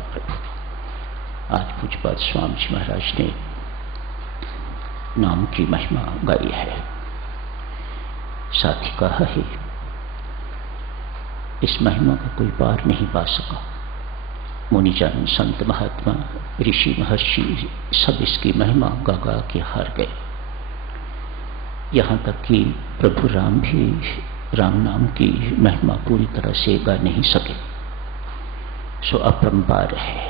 नमस्कार प्रभु। आज पूज्यपाद स्वामी जी महाराज ने नाम की महिमा गाई है, साथ ही कहा है इस महिमा का कोई पार नहीं पा सका। मुनिजन, संत, महात्मा, ऋषि, महर्षि सब इसकी महिमा गा गा के हार गए। यहाँ तक कि प्रभु राम भी राम नाम की महिमा पूरी तरह से गा नहीं सके। सो अपरंपार है।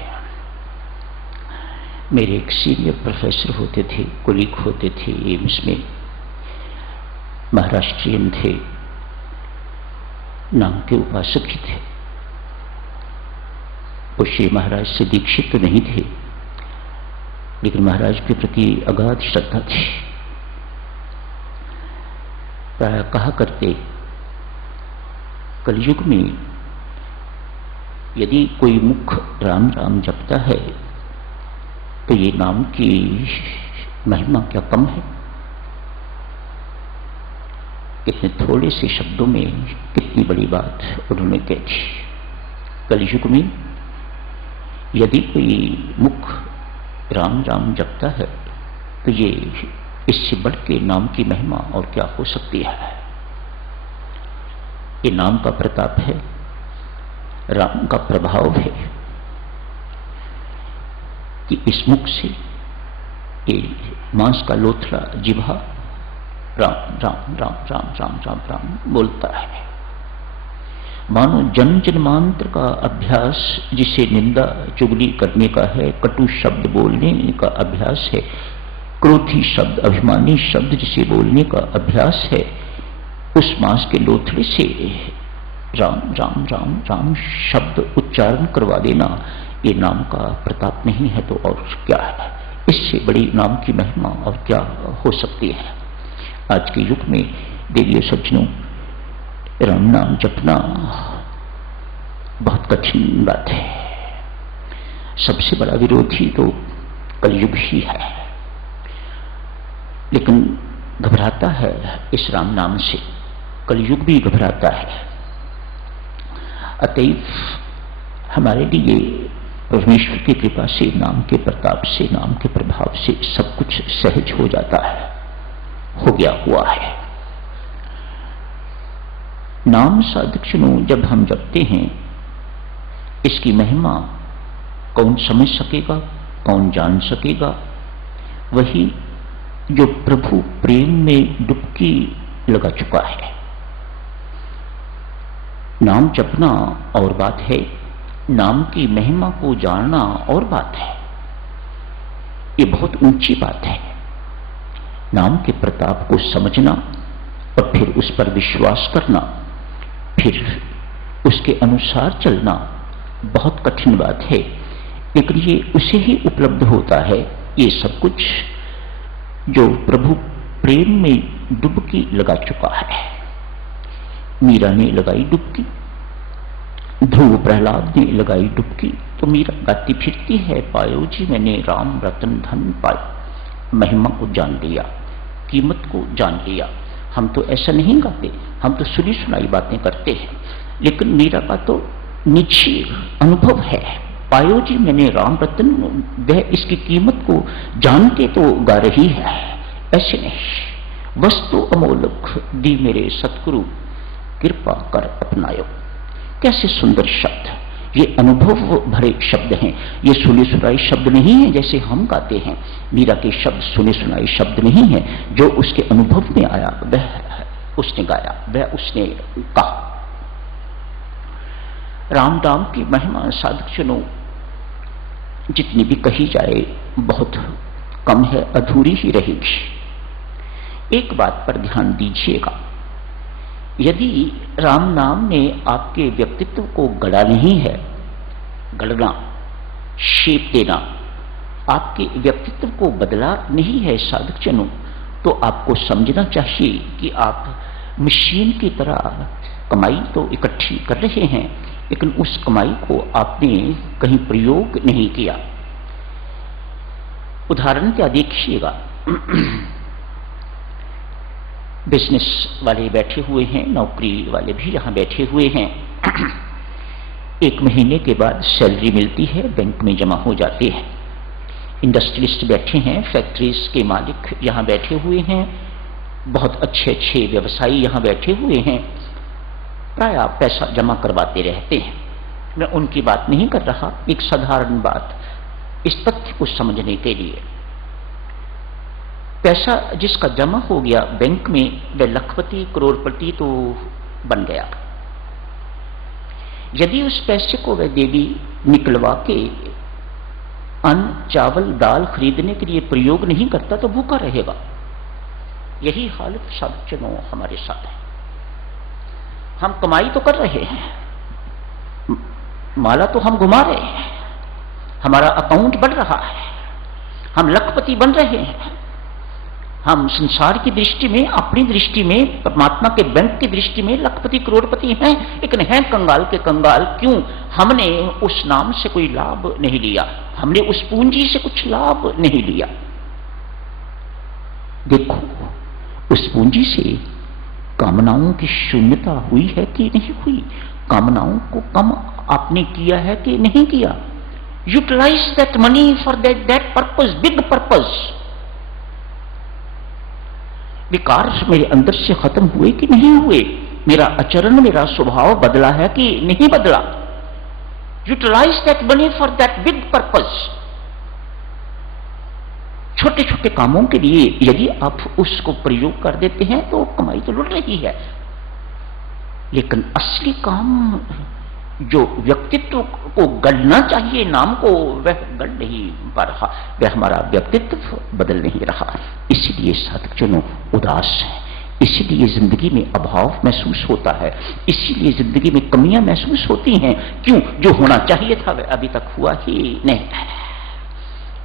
मेरे एक सीनियर प्रोफेसर होते थे, कोलीग होते थे एम्स में, महाराष्ट्रियन थे, नाम के उपासक ही थे। वो श्री महाराज से दीक्षित तो नहीं थे, लेकिन महाराज के प्रति अगाध श्रद्धा थी। प्राय कहा करते, कलयुग में यदि कोई मुख राम राम जपता है तो ये नाम की महिमा क्या कम है। कितने थोड़े से शब्दों में कितनी बड़ी बात उन्होंने कही थी। कलयुग में यदि कोई मुख राम राम जपता है तो ये इससे बढ़ के नाम की महिमा और क्या हो सकती है। ये नाम का प्रताप है, राम का प्रभाव है कि इस मुख से ये मांस का लोथड़ा जिह्वा राम राम राम राम राम राम राम बोलता है। मानो जन्म जन्मांतर का अभ्यास जिसे निंदा चुगली करने का है, कटु शब्द बोलने का अभ्यास है, क्रोधी शब्द, अभिमानी शब्द जिसे बोलने का अभ्यास है, उस मांस के लोथड़े से राम राम राम राम शब्द उच्चारण करवा देना, ये नाम का प्रताप नहीं है तो और क्या है। इससे बड़ी नाम की महिमा और क्या हो सकती है। आज के युग में देवियों सज्जनों, राम नाम जपना बहुत कठिन बात है। सबसे बड़ा विरोधी तो कलयुग ही है, लेकिन घबराता है इस राम नाम से। कलयुग भी घबराता है। अतएव हमारे लिए परमेश्वर की कृपा से, नाम के प्रताप से, नाम के प्रभाव से सब कुछ सहज हो जाता है, हो गया हुआ है। नाम साधकजनों जब हम जपते हैं, इसकी महिमा कौन समझ सकेगा, कौन जान सकेगा? वही जो प्रभु प्रेम में डुबकी लगा चुका है। नाम जपना और बात है, नाम की महिमा को जानना और बात है। ये बहुत ऊंची बात है। नाम के प्रताप को समझना और फिर उस पर विश्वास करना, फिर उसके अनुसार चलना बहुत कठिन बात है, लेकिन ये उसे ही उपलब्ध होता है ये सब कुछ जो प्रभु प्रेम में डुबकी लगा चुका है। मीरा ने लगाई डुबकी, ध्रुव प्रहलाद ने लगाई डुबकी, तो मीरा गाती फिरती है, पायो जी मैंने राम रतन धन पाई। महिमा को जान लिया, कीमत को जान लिया। हम तो ऐसा नहीं गाते, हम तो सुनी सुनाई बातें करते हैं, लेकिन मीरा का तो निजी अनुभव है। पायो जी मैंने राम रतन, वह इसकी कीमत को जान के तो गा रही है, ऐसे नहीं। वस्तु अमोलक दी मेरे सतगुरु, कृपा कर अपनायो। कैसे सुंदर शब्द, ये अनुभव भरे शब्द हैं। ये सुने सुनाई शब्द नहीं है जैसे हम गाते हैं। मीरा के शब्द सुने सुनाई शब्द नहीं है, जो उसके अनुभव में आया वह उसने गाया, वह उसने कहा। राम नाम की महिमा साधकजनों जितनी भी कही जाए बहुत कम है, अधूरी ही रहेगी। एक बात पर ध्यान दीजिएगा, यदि राम नाम ने आपके व्यक्तित्व को गढ़ा नहीं है, गढ़ना, शेप देना, आपके व्यक्तित्व को बदला नहीं है साधकजनों, तो आपको समझना चाहिए कि आप मशीन की तरह कमाई तो इकट्ठी कर रहे हैं, लेकिन उस कमाई को आपने कहीं प्रयोग नहीं किया। उदाहरण क्या देखिएगा, बिजनेस वाले बैठे हुए हैं, नौकरी वाले भी यहां बैठे हुए हैं। 1 महीने के बाद सैलरी मिलती है, बैंक में जमा हो जाती है। इंडस्ट्रियलिस्ट बैठे हैं, फैक्ट्रीज के मालिक यहाँ बैठे हुए हैं, बहुत अच्छे अच्छे व्यवसायी यहाँ बैठे हुए हैं, प्राय पैसा जमा करवाते रहते हैं। मैं उनकी बात नहीं कर रहा, एक साधारण बात इस तथ्य को समझने के लिए। पैसा जिसका जमा हो गया बैंक में, वह लखपति करोड़पति तो बन गया। यदि उस पैसे को वह देवी निकलवा के अन्न चावल दाल खरीदने के लिए प्रयोग नहीं करता तो भूखा रहेगा। यही हालत साधुजनों हमारे साथ है। हम कमाई तो कर रहे हैं, माला तो हम घुमा रहे हैं, हमारा अकाउंट बढ़ रहा है, हम लखपति बन रहे हैं, हम संसार की दृष्टि में, अपनी दृष्टि में, परमात्मा के बैंक की दृष्टि में लखपति करोड़पति हैं, लेकिन हैं कंगाल के कंगाल। क्यों? हमने उस नाम से कोई लाभ नहीं लिया, हमने उस पूंजी से कुछ लाभ नहीं लिया। देखो, उस पूंजी से कामनाओं की शून्यता हुई है कि नहीं हुई? कामनाओं को कम आपने किया है कि नहीं किया? Utilise that money for that purpose, big purpose. विकार मेरे अंदर से खत्म हुए कि नहीं हुए? मेरा आचरण, मेरा स्वभाव बदला है कि नहीं बदला? Utilise that money for that big purpose. छोटे छोटे कामों के लिए यदि आप उसको प्रयोग कर देते हैं तो कमाई तो लुट रही है, लेकिन असली काम जो व्यक्तित्व को गढ़ना चाहिए, नाम को, वह गढ़ नहीं पा रहा, वह हमारा व्यक्तित्व बदल नहीं रहा। इसीलिए साधकजनों उदास है, इसीलिए जिंदगी में अभाव महसूस होता है, इसीलिए जिंदगी में कमियां महसूस होती हैं। क्यों? जो होना चाहिए था वह अभी तक हुआ ही नहीं।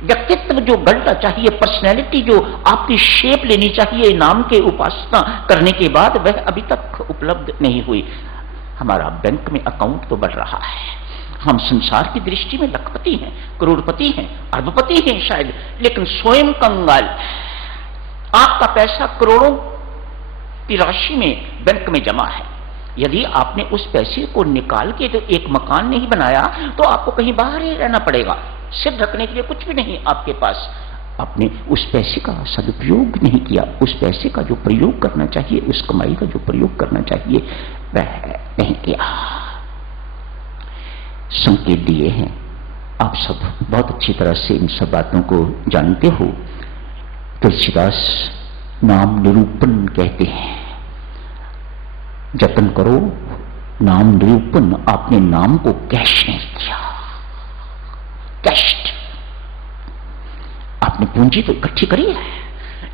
व्यक्तित्व जो गढ़ना चाहिए, पर्सनैलिटी जो आपकी शेप लेनी चाहिए नाम के उपासना करने के बाद, वह अभी तक उपलब्ध नहीं हुई। हमारा बैंक में अकाउंट तो बढ़ रहा है, हम संसार की दृष्टि में लखपति हैं, करोड़पति हैं, अरबपति हैं शायद, लेकिन स्वयं कंगाल। आपका पैसा करोड़ों की राशि में बैंक में जमा है। यदि आपने उस पैसे को निकाल के तो एक मकान नहीं बनाया तो आपको कहीं बाहर ही रहना पड़ेगा, सिर ढकने के लिए कुछ भी नहीं आपके पास। आपने उस पैसे का सदुपयोग नहीं किया, उस पैसे का जो प्रयोग करना चाहिए, उस कमाई का जो प्रयोग करना चाहिए वह नहीं किया। संकेत दिए हैं, आप सब बहुत अच्छी तरह से इन सब बातों को जानते हो। तुलसीदास नाम निरूपण कहते हैं, जतन करो नाम निरूपण। आपने नाम को कैश नहीं किया, कैश्ड। आपने पूंजी तो इकट्ठी करी है,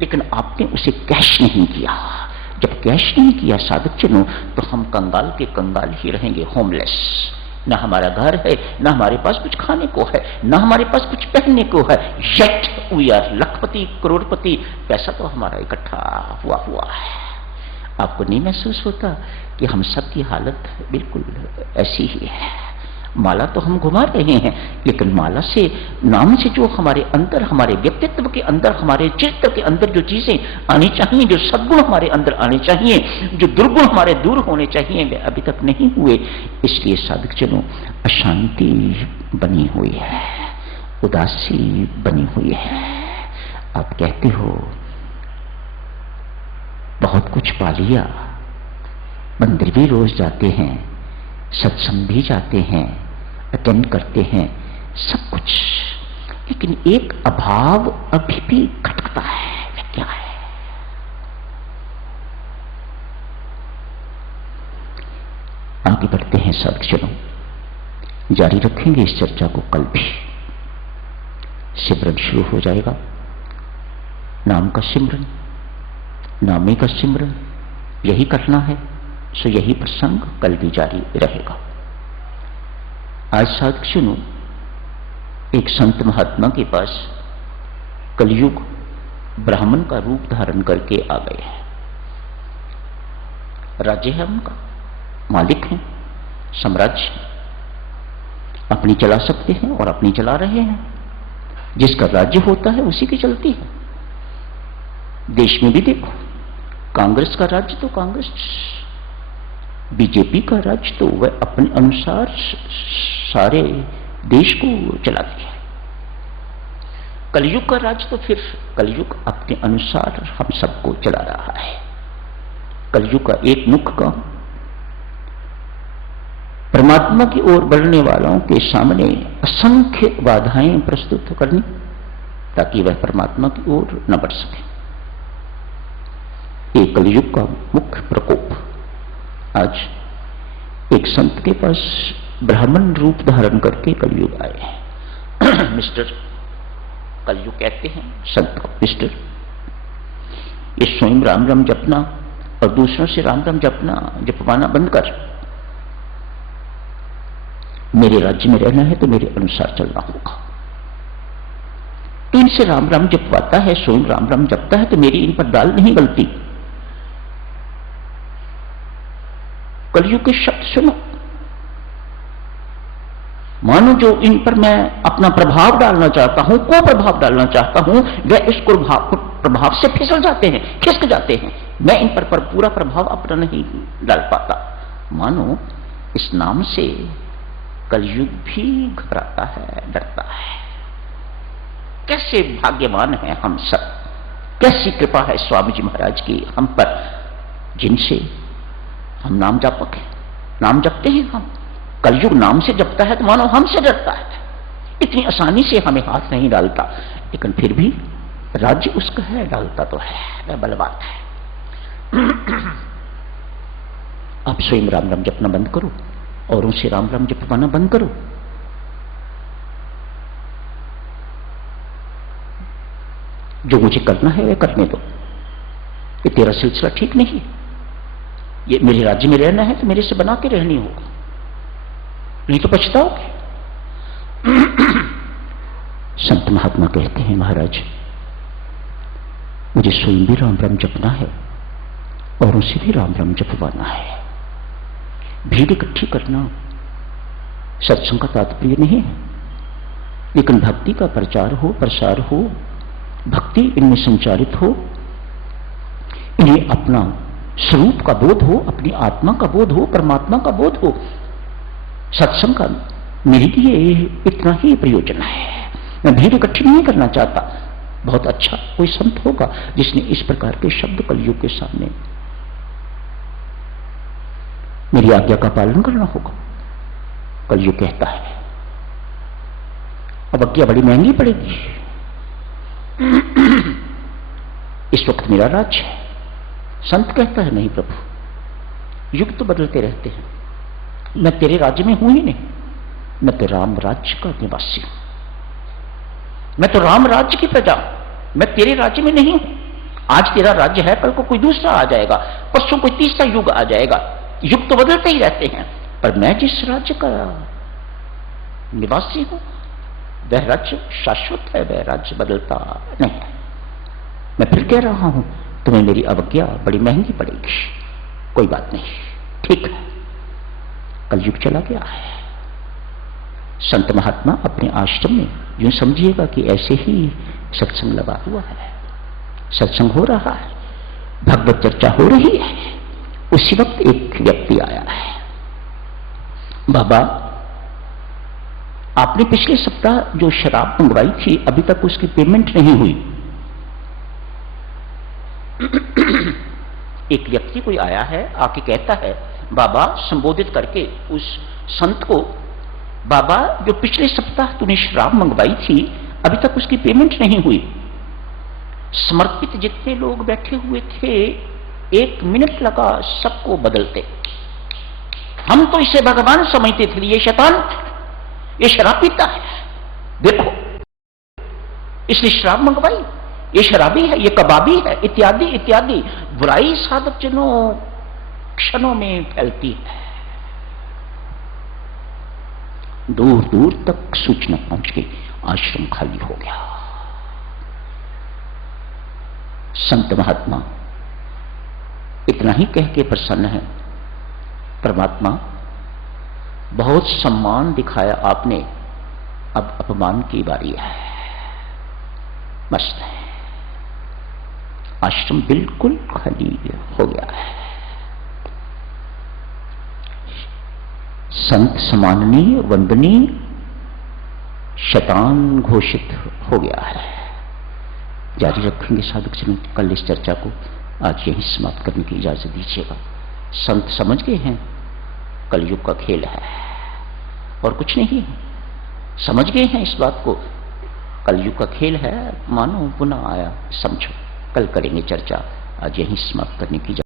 लेकिन आपने उसे कैश नहीं किया। जब कैश नहीं किया साधकजनों, तो हम कंगाल के कंगाल ही रहेंगे, होमलेस। ना हमारा घर है, ना हमारे पास कुछ खाने को है, ना हमारे पास कुछ पहनने को है, येट वी आर लखपति करोड़पति। पैसा तो हमारा इकट्ठा हुआ है। आपको नहीं महसूस होता कि हम सब की हालत बिल्कुल ऐसी ही है? माला तो हम घुमा रहे हैं, लेकिन माला से, नाम से जो हमारे अंदर, हमारे व्यक्तित्व के अंदर, हमारे चित्त के अंदर जो चीजें आनी चाहिए, जो सद्गुण हमारे अंदर आने चाहिए, जो दुर्गुण हमारे दूर होने चाहिए, वे अभी तक नहीं हुए। इसलिए साधकजनों अशांति बनी हुई है, उदासी बनी हुई है। आप कहते हो बहुत कुछ पा लिया, मंदिर भी रोज जाते हैं, सत्संग भी जाते हैं, अटेंड करते हैं, सब कुछ, लेकिन एक अभाव अभी भी खटकता है। वह क्या है? आगे बढ़ते हैं साधकजनों, जारी रखेंगे इस चर्चा को। कल भी सिमरन शुरू हो जाएगा, नाम का सिमरन, नामे का सिमरन, यही करना है। सो यही प्रसंग कल भी जारी रहेगा। आज साधकजनों, एक संत महात्मा के पास कलयुग ब्राह्मण का रूप धारण करके आ गए हैं। राज्य है उनका, मालिक हैं, साम्राज्य अपनी चला सकते हैं और अपनी चला रहे हैं। जिसका राज्य होता है उसी की चलती है। देश में भी देखो, कांग्रेस का राज्य तो कांग्रेस बीजेपी का राज तो वह अपने अनुसार सारे देश को चला दिया। कलयुग का राज तो फिर कलयुग अपने अनुसार हम सबको चला रहा है। कलयुग का एक मुख्य काम परमात्मा की ओर बढ़ने वालों के सामने असंख्य बाधाएं प्रस्तुत करनी, ताकि वह परमात्मा की ओर न बढ़ सके। एक कलयुग का मुख्य प्रकोप। आज एक संत के पास ब्राह्मण रूप धारण करके कलयुग आए हैं। मिस्टर कलयुग कहते हैं संत को, मिस्टर ये स्वयं राम राम जपना और दूसरों से राम राम जपवाना बंद कर। मेरे राज्य में रहना है तो मेरे अनुसार चलना होगा। तो इनसे राम राम जपवाता है, स्वयं राम राम जपता है, तो मेरी इन पर दाल नहीं गलती। कलयुग के शब्द सुनो। मानो जो इन पर मैं अपना प्रभाव डालना चाहता हूं, को प्रभाव डालना चाहता हूं, वह इस प्रभाव से फिसल जाते हैं, खिसक जाते हैं। मैं इन पर पूरा प्रभाव अपना नहीं डाल पाता। मानो इस नाम से कलयुग भी घबराता है, डरता है। कैसे भाग्यवान हैं हम सब, कैसी कृपा है स्वामी जी महाराज की हम पर, जिनसे हम नाम जापक हैं, नाम जपते हैं हम। कलयुग नाम से जपता है तो मानो हमसे डरता है, इतनी आसानी से हमें हाथ नहीं डालता। लेकिन फिर भी राज्य उसका है, डालता तो है, वह बलवान है। आप स्वयं राम राम जपना बंद करो और उनसे राम राम जपवाना बंद करो। जो मुझे करना है वह करने दो। ये तेरा सिलसिला ठीक नहीं है। ये मेरे राज्य में रहना है तो मेरे से बना के रहनी होगा, नहीं तो पछताओगे। संत महात्मा कहते हैं महाराज मुझे स्वयं भी राम राम जपना है और उसे भी राम राम जपवाना है। भीड़ इकट्ठी करना सत्संग का तात्पर्य नहीं है, लेकिन भक्ति का प्रचार हो, प्रसार हो, भक्ति इनमें संचारित हो, इन्हें अपना स्वरूप का बोध हो, अपनी आत्मा का बोध हो, परमात्मा का बोध हो। सत्संग का मेरे लिए इतना ही प्रयोजन है। मैं भीड़ इकट्ठी नहीं करना चाहता। बहुत अच्छा कोई संत होगा जिसने इस प्रकार के शब्द कलयुग के सामने, मेरी आज्ञा का पालन करना होगा। कलयुग कहता है अब आज्ञा बड़ी महंगी पड़ेगी। इस वक्त मेरा राज्य है। संत कहता है नहीं प्रभु, युग तो बदलते रहते हैं, मैं तेरे राज्य में हूं ही नहीं, मैं तो राम राज्य का निवासी हूं, मैं तो राम राज्य की प्रजा, मैं तेरे राज्य में नहीं हूं। आज तेरा राज्य है, कल को कोई दूसरा आ जाएगा, परसों कोई तीसरा युग आ जाएगा। युग तो बदलते ही रहते हैं, पर मैं जिस राज्य का निवासी हूं वह राज्य शाश्वत है, वह राज्य बदलता नहीं है। मैं फिर कह रहा हूं तुम्हें मेरी अवज्ञा बड़ी महंगी पड़ेगी। कोई बात नहीं, ठीक है। कलयुग चला गया है। संत महात्मा अपने आश्रम में, यूं समझिएगा कि ऐसे ही सत्संग लगा हुआ है, सत्संग हो रहा है, भगवत चर्चा हो रही है। उसी वक्त एक व्यक्ति आया है। बाबा आपने पिछले सप्ताह जो शराब मंगवाई थी अभी तक उसकी पेमेंट नहीं हुई। एक व्यक्ति कोई आया है, आके कहता है बाबा, संबोधित करके उस संत को, बाबा जो पिछले सप्ताह तूने शराब मंगवाई थी अभी तक उसकी पेमेंट नहीं हुई। समर्पित जितने लोग बैठे हुए थे 1 मिनट लगा सबको बदलते। हम तो इसे भगवान समझते थे, ये शैतान, ये शराब पीता है, देखो इसने शराब मंगवाई, ये शराबी है, ये कबाबी है, इत्यादि इत्यादि बुराई साधक जनों क्षणों में फैलती है। दूर दूर तक सूचना पहुंच गई, आश्रम खाली हो गया। संत महात्मा इतना ही कह के प्रसन्न है, परमात्मा बहुत सम्मान दिखाया आपने, अब अपमान की बारी है। मस्त है, आश्रम बिल्कुल खाली हो गया है। संत समाननीय वंदनीय शतान घोषित हो गया है। जारी रखेंगे साधक जन कल इस चर्चा को। आज यही समाप्त करने की इजाजत दीजिएगा। संत समझ गए हैं कलयुग का खेल है और कुछ नहीं है। समझ गए हैं इस बात को, कलयुग का खेल है, मानो पुनः आया, समझो। कल करेंगे चर्चा, आज यही समाप्त करने की